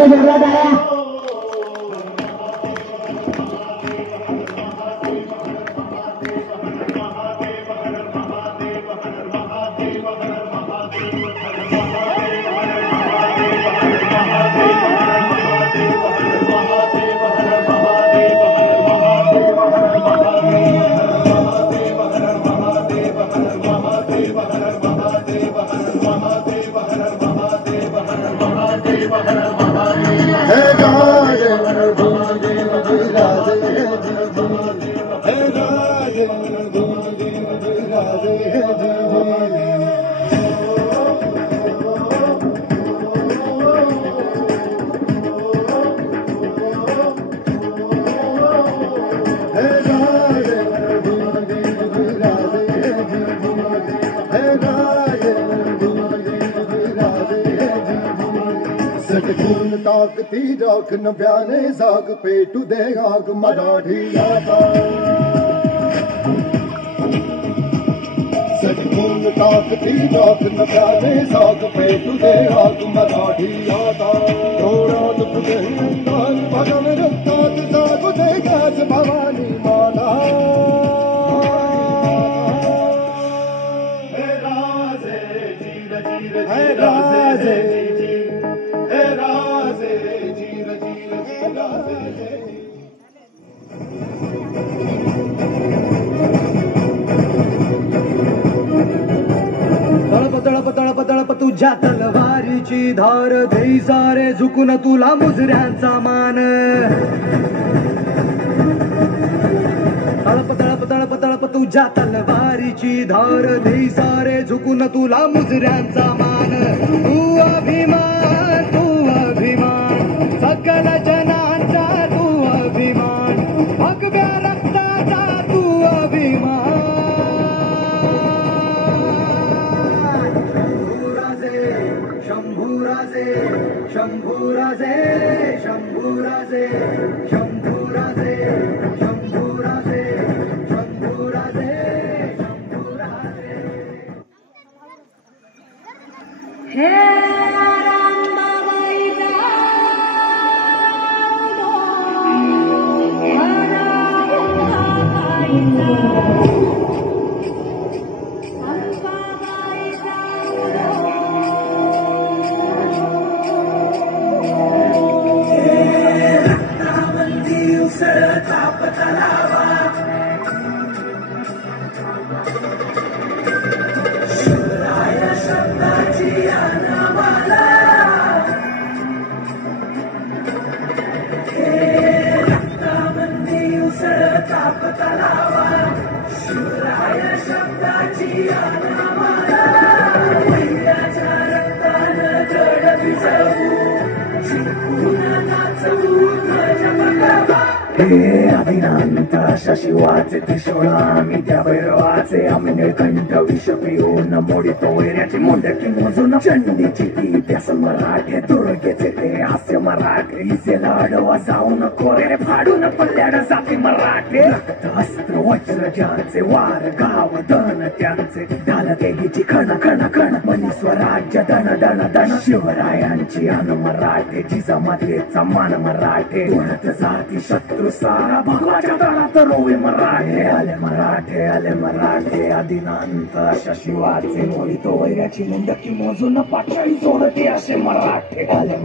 एकदा जोरदार टाळ्या. ताकती राख न प्याने साग पेटू दे आग मराठी आता सटकून ताकती राख न प्याने साग पेटू दे आग मराठी आता थोडा तुझे भगव रक्तात सागू दे गॅस भवानी माला हे राजे जीर जीर हे राजे तळप तुझ्या तलवारीची धार देई सारे झुकून तुला मुजऱ्यांचा मान तळप तुझ्या तलवारीची धार देई सारे झुकून तुला मुजऱ्यांचा मान तू अभिमान सकल जनांचा तू अभिमान भगव्या रक्ताचा तू अभिमान शंभूराजे शंभूराजे शंभूराजे शंभूराजे शंभूराजे शंभूराजे शंभूराजे हे रामबाबाईचा अभिनंत शशिवाचे त्रिशूळ आम्ही त्या भैरवाचे आम्ही निळकंठ विष पिऊन मोडितो वैऱ्याची मोंडकी मोजून चंडीची ती त्यास मराठे दुर्गेचे ते हास्य मराठे इसे लाडवा जाऊन कोरे फाडून पल्ल्याड जाती मराठे रक्त अस्त्र वज्र ज्यांचे वार गाव दन त्यांचे ढाल देगीची खण खण खण मनी स्वराज्य दन दन दन शिवरायांची अन मराठे जिजामातेचा मान मराठे उडत जाती शत्रू सारा भगवाच्या दळात रोवे मराठे आले मराठे आदिनांत अशा शिवाचे मोडितो वैऱ्याची मुंडकी मोजून पाचाळी जोडते असे मराठे आले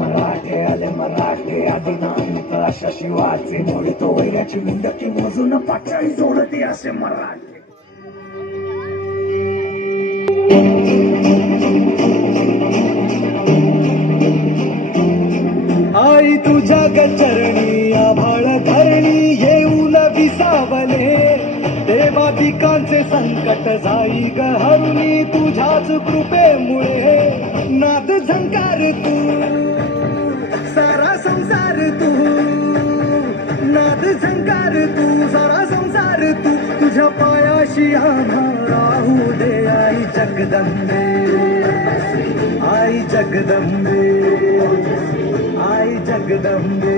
मराठे आदिनांत अशा शिवाचे मोडितो वैऱ्याची मुंडकी मोजून पाचाळी जोडते असे मराठे आई तुझ्या गचरणी आभाळ धरणी येऊन विसावले देवा पिकांचे संकट जाई ग हरुणी तुझ्याच कृपेमुळे नाद झंकार तू सारा संसार तू नाद झंकार तू सारा संसार तू तुझ्या पायाशी आम्हा राहू दे आई जगदंबे आई जगदंबे आई जगदंबे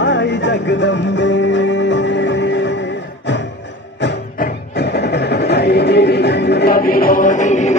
आई जगदंबे विनोदी